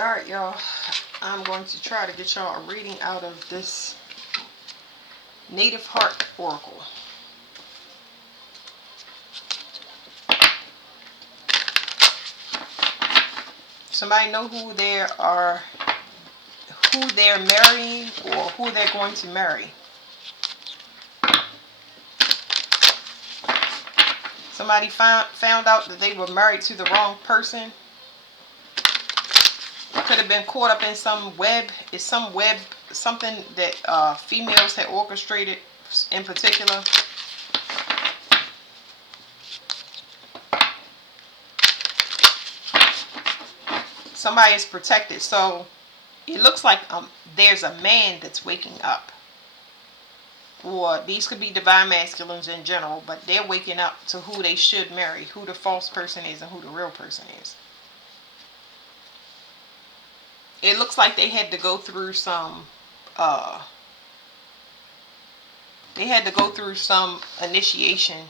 Alright, y'all. I'm going to try to get y'all a reading out of this Native Heart Oracle. Somebody know who they're marrying or who they're going to marry. Somebody found out that they were married to the wrong person. Could have been caught up in some web. It's some web, something that females had orchestrated in particular. Somebody is protected. So it looks like there's a man that's waking up. Or these could be divine masculines in general, but they're waking up to who they should marry, who the false person is and who the real person is. It looks like they had to go through some initiation.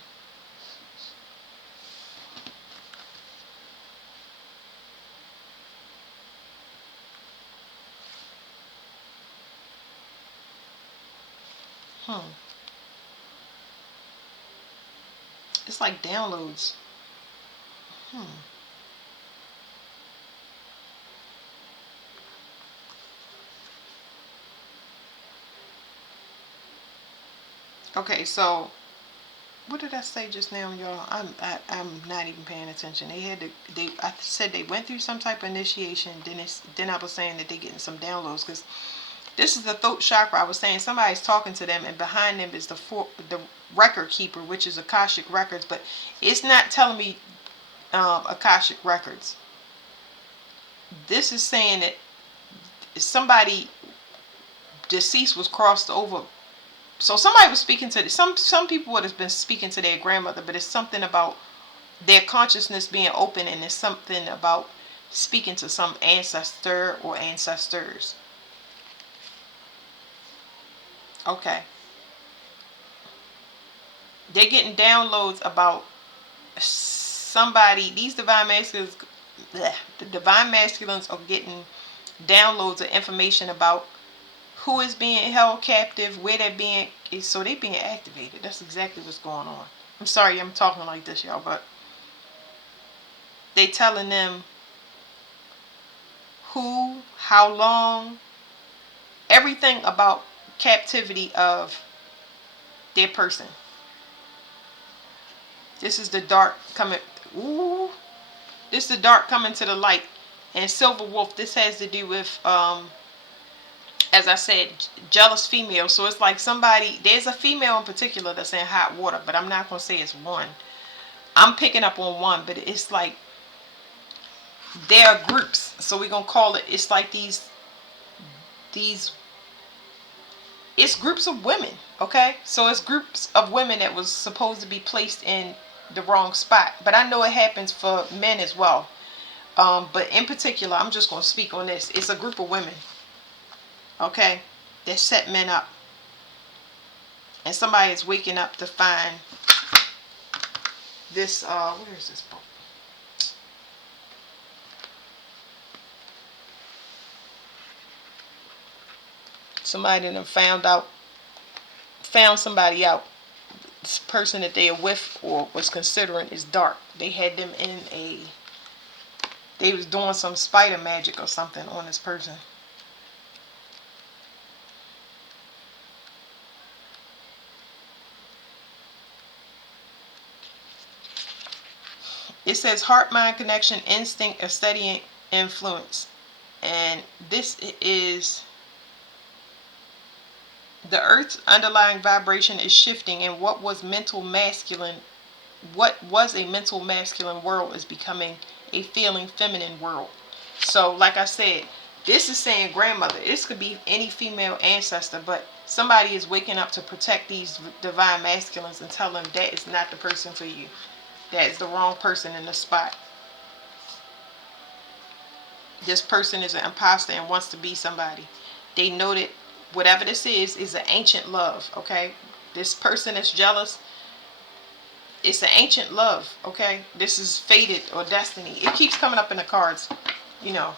It's like downloads. Okay, so what did I say just now, y'all? I'm not even paying attention. I said they went through some type of initiation. Then I was saying that they're getting some downloads, because this is the throat chakra. I was saying somebody's talking to them, and behind them is the record keeper, which is Akashic Records, but it's not telling me Akashic Records. This is saying that somebody deceased was crossed over. So somebody was speaking to some people would have been speaking to their grandmother, but it's something about their consciousness being open, and it's something about speaking to some ancestor or ancestors. Okay. They're getting downloads about somebody. These divine masculines, the divine masculines are getting downloads of information about who is being held captive, where they're being, so they're being activated. That's exactly what's going on. I'm sorry I'm talking like this, y'all, but they telling them who, how long, everything about captivity of their person. This is the dark coming. Ooh, this is the dark coming to the light. And Silver Wolf, this has to do with as I said, jealous female. So it's like there's a female in particular that's in hot water, but I'm not going to say it's one. I'm picking up on one, but it's like there are groups. So we're going to call it, it's like these, it's groups of women, okay? So it's groups of women that was supposed to be placed in the wrong spot. But I know it happens for men as well. But in particular, I'm just going to speak on this. It's a group of women, okay, that set men up. And somebody is waking up to find this, where is this book? Somebody that found somebody out. This person that they are with or was considering is dark. They had them they was doing some spider magic or something on this person. It says heart-mind connection, instinct, or steadying influence. And this is the earth's underlying vibration is shifting, and what was a mental masculine world is becoming a feeling feminine world. So like I said, this is saying grandmother. This could be any female ancestor, but somebody is waking up to protect these divine masculines and tell them that is not the person for you. That is the wrong person in the spot. This person is an imposter and wants to be somebody. They know that whatever this is an ancient love, okay? This person is jealous. It's an ancient love, okay? This is fated or destiny. It keeps coming up in the cards, you know.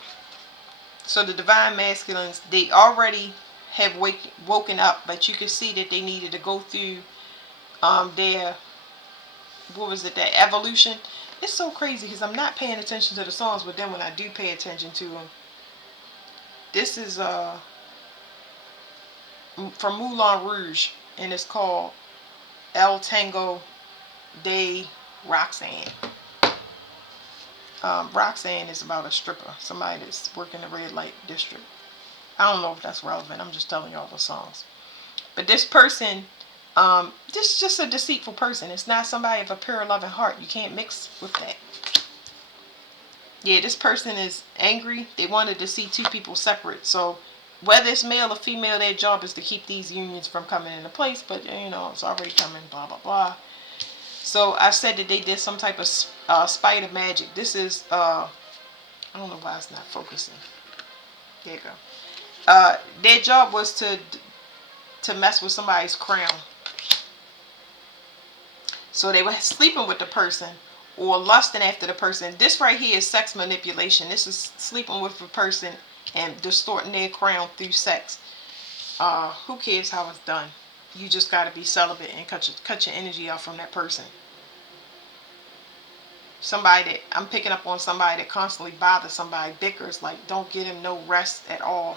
So the divine masculines, they already have woken up, but you can see that they needed to go through their, what was it, that evolution. It's so crazy because I'm not paying attention to the songs, but then when I do pay attention to them, this is from Moulin Rouge, and it's called El Tango de Roxanne. Roxanne is about a stripper, somebody that's working the red light district. I don't know if that's relevant. I'm just telling y'all the songs. But this person, this is just a deceitful person. It's not somebody of a pure loving heart. You can't mix with that. Yeah, this person is angry. They wanted to see two people separate. So whether it's male or female, their job is to keep these unions from coming into place. But you know, it's already coming. Blah blah blah. So I said that they did some type of spider magic. This is I don't know why it's not focusing. There you go. Their job was to mess with somebody's crown. So they were sleeping with the person or lusting after the person. This right here is sex manipulation. This is sleeping with a person and distorting their crown through sex. Who cares how it's done? You just got to be celibate and cut your energy off from that person. Somebody that, I'm picking up on somebody that constantly bothers somebody, bickers, like don't give them no rest at all.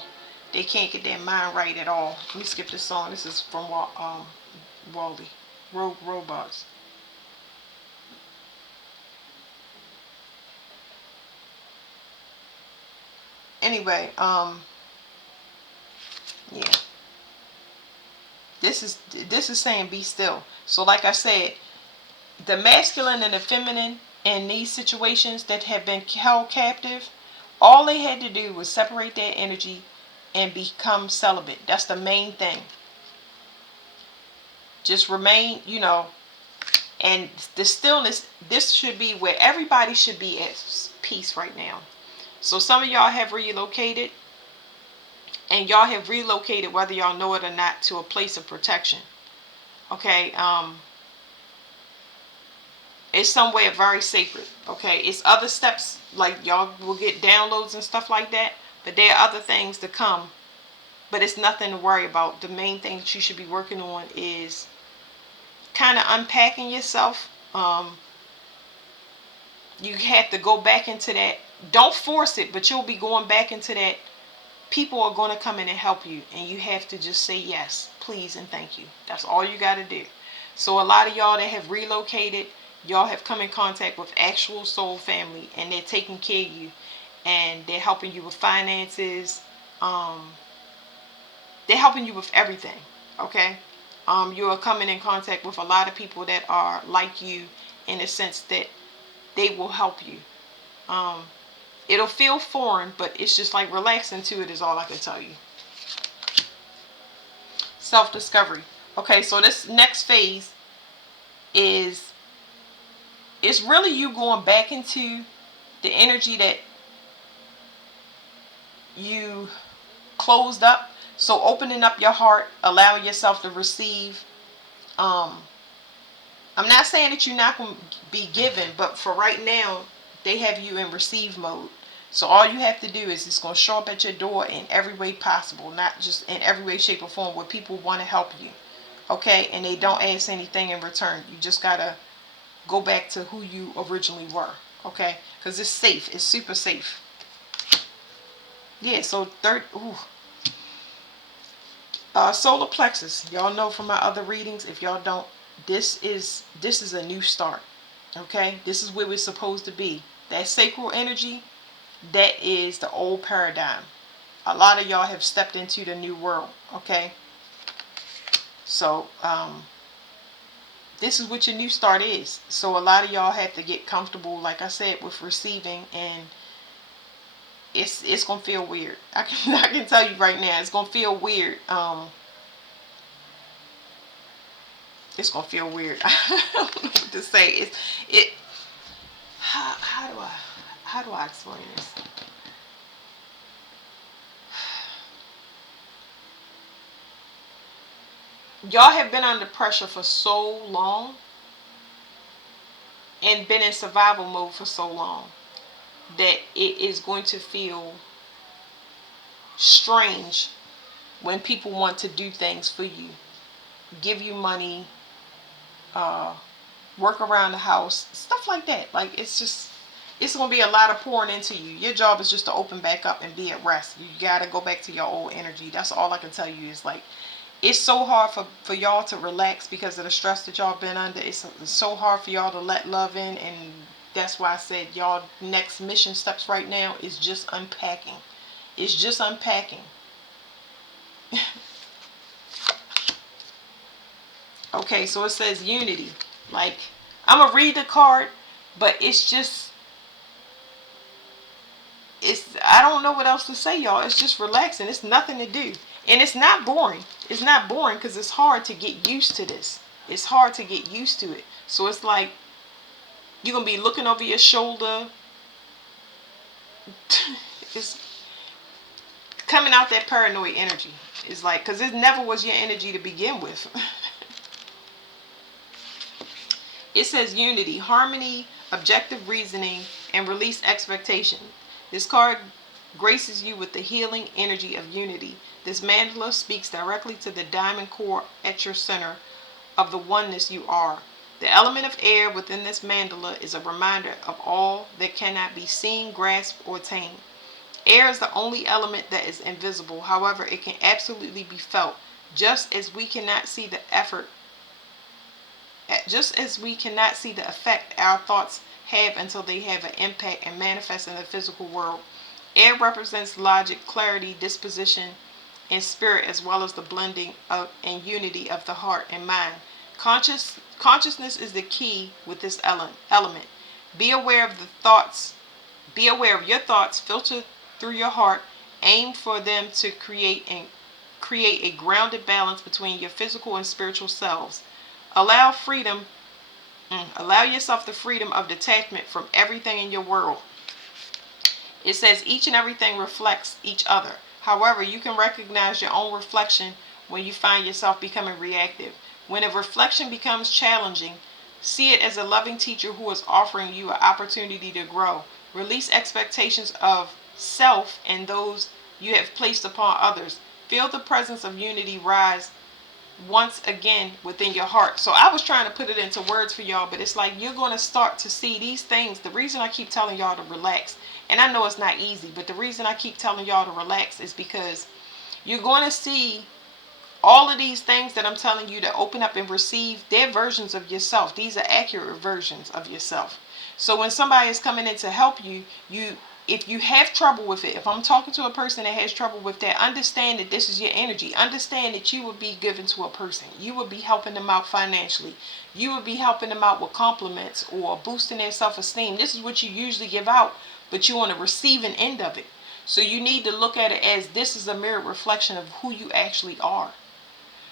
They can't get their mind right at all. Let me skip this song. This is from Wally. Rogue Robots. Anyway, yeah. This is saying be still. So like I said, the masculine and the feminine in these situations that have been held captive, all they had to do was separate their energy and become celibate. That's the main thing. Just remain, you know, and the stillness, this should be where everybody should be at peace right now. So some of y'all have relocated, and y'all have relocated whether y'all know it or not to a place of protection. Okay, it's somewhere very sacred. Okay, it's other steps, like y'all will get downloads and stuff like that, but there are other things to come, but it's nothing to worry about. The main thing that you should be working on is kind of unpacking yourself. You have to go back into that. Don't force it, but you'll be going back into that. People are going to come in and help you, and you have to just say yes, please, and thank you. That's all you got to do. So a lot of y'all that have relocated, y'all have come in contact with actual soul family, and they're taking care of you, and they're helping you with finances. They're helping you with everything. Okay, you are coming in contact with a lot of people that are like you in the sense that they will help you. It'll feel foreign, but it's just like relax into it is all I can tell you. Self-discovery. Okay, so this next phase is, it's really you going back into the energy that you closed up. So opening up your heart, allowing yourself to receive. I'm not saying that you're not going to be given, but for right now, they have you in receive mode. So all you have to do is it's going to show up at your door in every way possible, not just in every way, shape, or form where people want to help you. Okay? And they don't ask anything in return. You just got to go back to who you originally were. Okay? Because it's safe. It's super safe. Yeah, so solar plexus. Y'all know from my other readings. If y'all don't, this is a new start. Okay? This is where we're supposed to be. That sacral energy, that is the old paradigm. A lot of y'all have stepped into the new world. Okay? So, this is what your new start is. So a lot of y'all have to get comfortable, like I said, with receiving, and it's gonna feel weird. I can tell you right now, it's gonna feel weird. It's gonna feel weird. I don't know what to say. How do I explain this? Y'all have been under pressure for so long and been in survival mode for so long that it is going to feel strange when people want to do things for you, give you money, uh, work around the house, stuff like that. Like, it's going to be a lot of pouring into you. Your job is just to open back up and be at rest. You got to go back to your old energy. That's all I can tell you. Is like, it's so hard for y'all to relax because of the stress that y'all been under. It's so hard for y'all to let love in, and that's why I said y'all next mission steps right now is just unpacking. It's just unpacking. Okay, so it says unity. Like, I'm gonna read the card, but I don't know what else to say, y'all. It's just relaxing. It's nothing to do. And it's not boring. It's not boring because it's hard to get used to this. It's hard to get used to it. So it's like you're going to be looking over your shoulder. It's coming out that paranoid energy. It's like, because it never was your energy to begin with. It says unity, harmony, objective reasoning, and release expectation. This card graces you with the healing energy of unity. This mandala speaks directly to the diamond core at your center of the oneness you are. The element of air within this mandala is a reminder of all that cannot be seen, grasped, or tamed. Air is the only element that is invisible. However, it can absolutely be felt, just as we cannot see the effect our thoughts have until they have an impact and manifest in the physical world. Air represents logic, clarity, disposition, and spirit, as well as the blending of and unity of the heart and mind. Consciousness is the key with this element. Be aware of the thoughts. Be aware of your thoughts. Filter through your heart. Aim for them to create a grounded balance between your physical and spiritual selves. Allow yourself the freedom of detachment from everything in your world. It says each and everything reflects each other. However, you can recognize your own reflection when you find yourself becoming reactive. When a reflection becomes challenging, see it as a loving teacher who is offering you an opportunity to grow. Release expectations of self and those you have placed upon others. Feel the presence of unity rise once again within your heart. So I was trying to put it into words for y'all, but it's like you're going to start to see these things. The reason I keep telling y'all to relax, and I know it's not easy, but the reason I keep telling y'all to relax is because you're going to see all of these things that I'm telling you to open up and receive. They're versions of yourself. These are accurate versions of yourself. So when somebody is coming in to help you, if you have trouble with it, if I'm talking to a person that has trouble with that, understand that this is your energy. Understand that you would be given to a person. You would be helping them out financially. You would be helping them out with compliments or boosting their self-esteem. This is what you usually give out, but you're on the receiving end of it. So you need to look at it as this is a mirror reflection of who you actually are.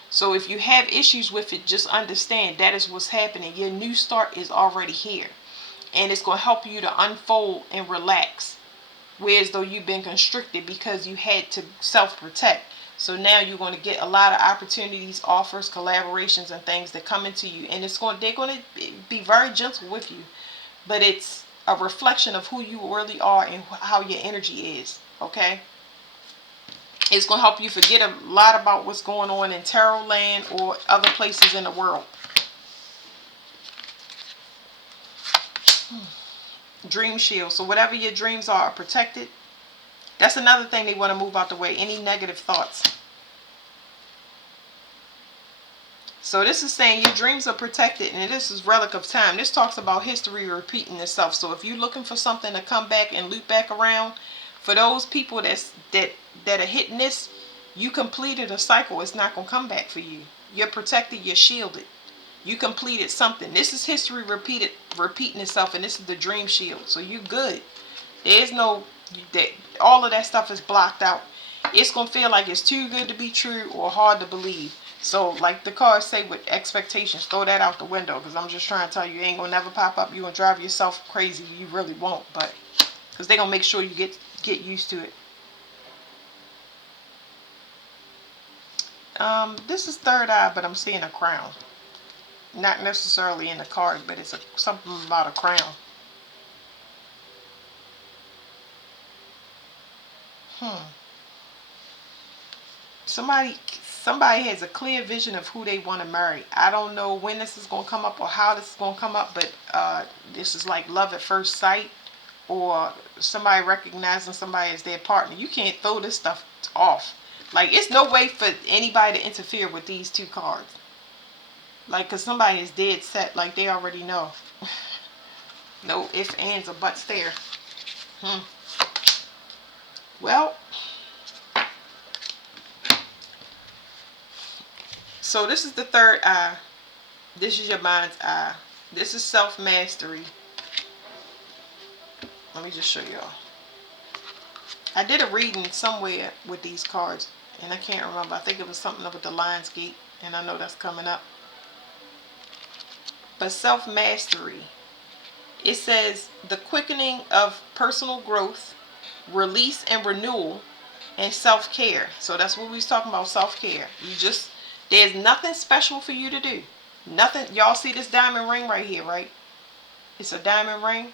So if you have issues with it, just understand that is what's happening. Your new start is already here. And it's going to help you to unfold and relax. Whereas though you've been constricted because you had to self-protect. So now you're going to get a lot of opportunities, offers, collaborations, and things that come into you. And they're going to be very gentle with you. But it's a reflection of who you really are and how your energy is. Okay? It's going to help you forget a lot about what's going on in tarot land or other places in the world. Dream shield. So whatever your dreams are protected. That's another thing they want to move out the way. Any negative thoughts. So this is saying your dreams are protected, and this is relic of time. This talks about history repeating itself. So if you're looking for something to come back and loop back around, for those people that are hitting this, you completed a cycle. It's not going to come back for you. You're protected. You're shielded. You completed something. This is history repeating itself, and this is the dream shield. So you're good. There's no all of that stuff is blocked out. It's gonna feel like it's too good to be true or hard to believe. So like the cards say with expectations, throw that out the window, because I'm just trying to tell you, it ain't gonna never pop up. You're gonna drive yourself crazy. You really won't, but because they're gonna make sure you get used to it. This is third eye, but I'm seeing a crown. Not necessarily in the card, but it's something about a crown. Somebody has a clear vision of who they want to marry. I don't know when this is going to come up or how this is going to come up, but this is like love at first sight, or somebody recognizing somebody as their partner. You can't throw this stuff off. Like, it's no way for anybody to interfere with these two cards. Like, because somebody is dead set, like they already know. No ifs, ands, or buts there. Well, so this is the third eye. This is your mind's eye. This is self-mastery. Let me just show y'all. I did a reading somewhere with these cards, and I can't remember. I think it was something up with the Lionsgate, and I know that's coming up. But self-mastery, it says the quickening of personal growth, release and renewal, and self-care. So that's what we was talking about, self-care. There's nothing special for you to do. Nothing. Y'all see this diamond ring right here, right? It's a diamond ring.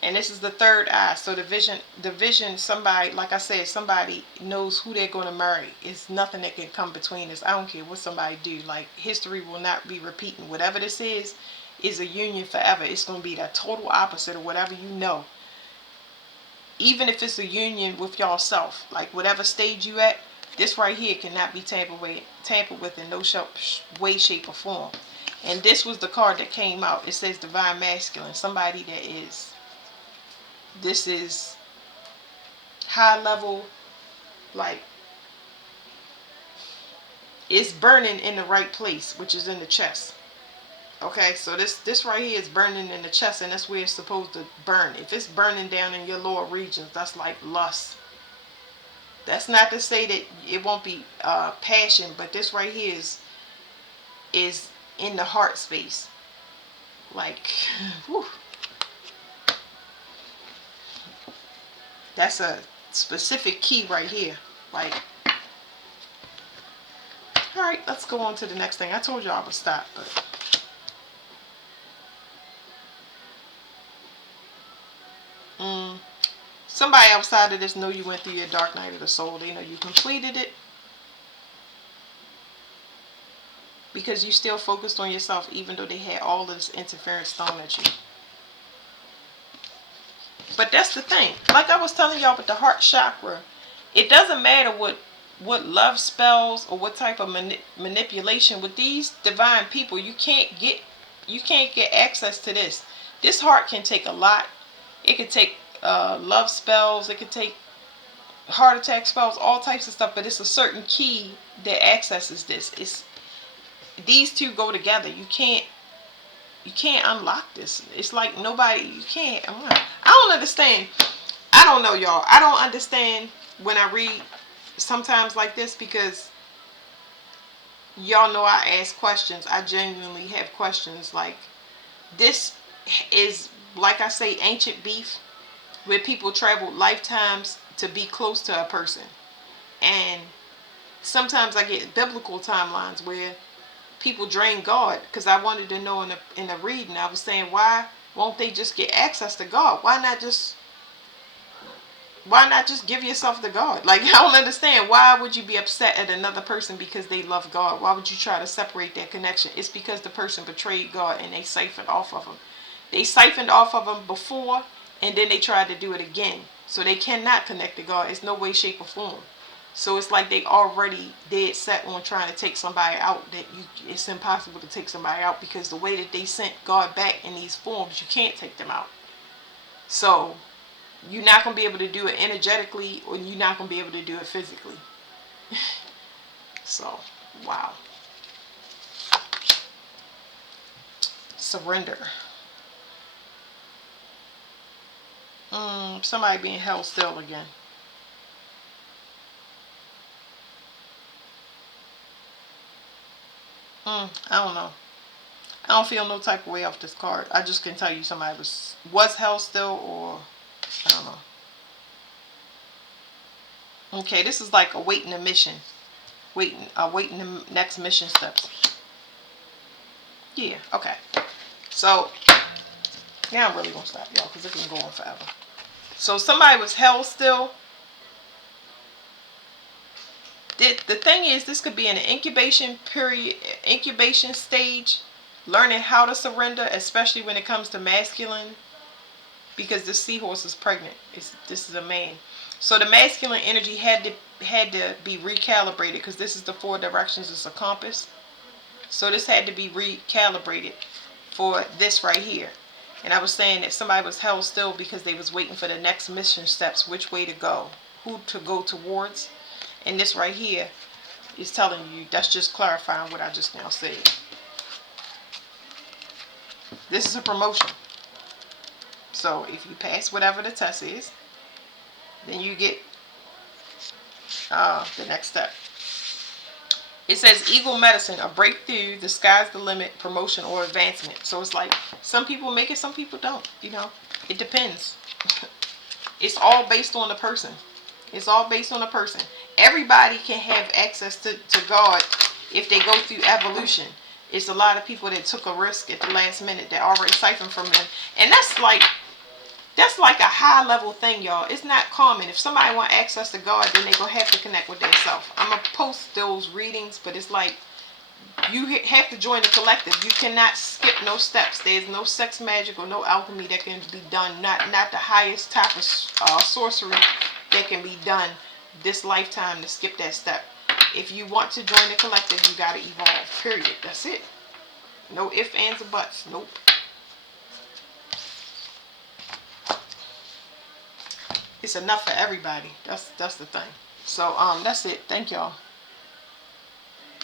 And this is the third eye. So the vision, somebody, like I said, somebody knows who they're going to marry. It's nothing that can come between us. I don't care what somebody do. Like, history will not be repeating. Whatever this is a union forever. It's going to be the total opposite of whatever you know. Even if it's a union with yourself, like whatever stage you at, this right here cannot be tampered with in no way, shape, or form. And this was the card that came out. It says Divine Masculine. Somebody that is... This is high level, like, it's burning in the right place, which is in the chest. Okay, so this right here is burning in the chest, and that's where it's supposed to burn. If it's burning down in your lower regions, that's like lust. That's not to say that it won't be passion, but this right here is in the heart space. Like, whew. That's a specific key right here. Like, alright, let's go on to the next thing. I told you I would stop, but... Somebody outside of this know you went through your dark night of the soul. They know you completed it. Because you still focused on yourself, even though they had all this interference thrown at you. But that's the thing. Like I was telling y'all with the heart chakra, it doesn't matter what love spells or what type of manipulation. With these divine people, you can't get access to this. This heart can take a lot. It can take love spells. It can take heart attack spells, all types of stuff. But it's a certain key that accesses this. These two go together. You can't unlock this. It's like nobody, you can't. I don't understand. I don't know, y'all. I don't understand when I read sometimes like this, because y'all know I ask questions. I genuinely have questions. Like, this is, like I say, ancient beef, where people travel lifetimes to be close to a person. And sometimes I get biblical timelines where people drain God, because I wanted to know in a reading, I was saying, why won't they just get access to God? Why not just give yourself to God? Like, I don't understand. Why would you be upset at another person because they love God? Why would you try to separate that connection? It's because the person betrayed God and they siphoned off of him. They siphoned off of him before, and then they tried to do it again. So they cannot connect to God. It's no way, shape, or form. So it's like they already dead set on trying to take somebody out, that it's impossible to take somebody out, because the way that they sent God back in these forms, you can't take them out. So you're not going to be able to do it energetically, or you're not going to be able to do it physically. So, wow. Surrender. Somebody being held still again. I don't know. I don't feel no type of way off this card. I just can tell you somebody was held still, or I don't know. Okay, this is like awaiting a mission. Waiting the next mission steps. Yeah, okay. So, yeah, I'm really going to stop, y'all, because it can go on forever. So somebody was held still, the thing is, this could be in an incubation period, incubation stage, learning how to surrender, especially when it comes to masculine, because this seahorse is pregnant. This is a man, so the masculine energy had to be recalibrated, because this is the four directions. It's a compass, so this had to be recalibrated for this right here. And I was saying that somebody was held still because they was waiting for the next mission steps, which way to go, who to go towards. And this right here is telling you, that's just clarifying what I just now said. This is a promotion. So if you pass whatever the test is, then you get the next step. It says Eagle Medicine, a breakthrough, the sky's the limit, promotion or advancement. So it's like, some people make it, some people don't. It depends. It's all based on the person. It's all based on the person. Everybody can have access to God if they go through evolution. It's a lot of people that took a risk at the last minute that already siphoned from them. And that's like a high level thing, y'all. It's not common. If somebody want access to God, then they gonna have to connect with themselves. I'm gonna post those readings, but it's like, you have to join the collective. You cannot skip no steps. There's no sex magic or no alchemy that can be done. Not the highest type of sorcery that can be done this lifetime to skip that step. If you want to join the collective, you gotta evolve. Period. That's it. No ifs, ands, or buts. Nope. It's enough for everybody. That's the thing. So that's it. Thank y'all.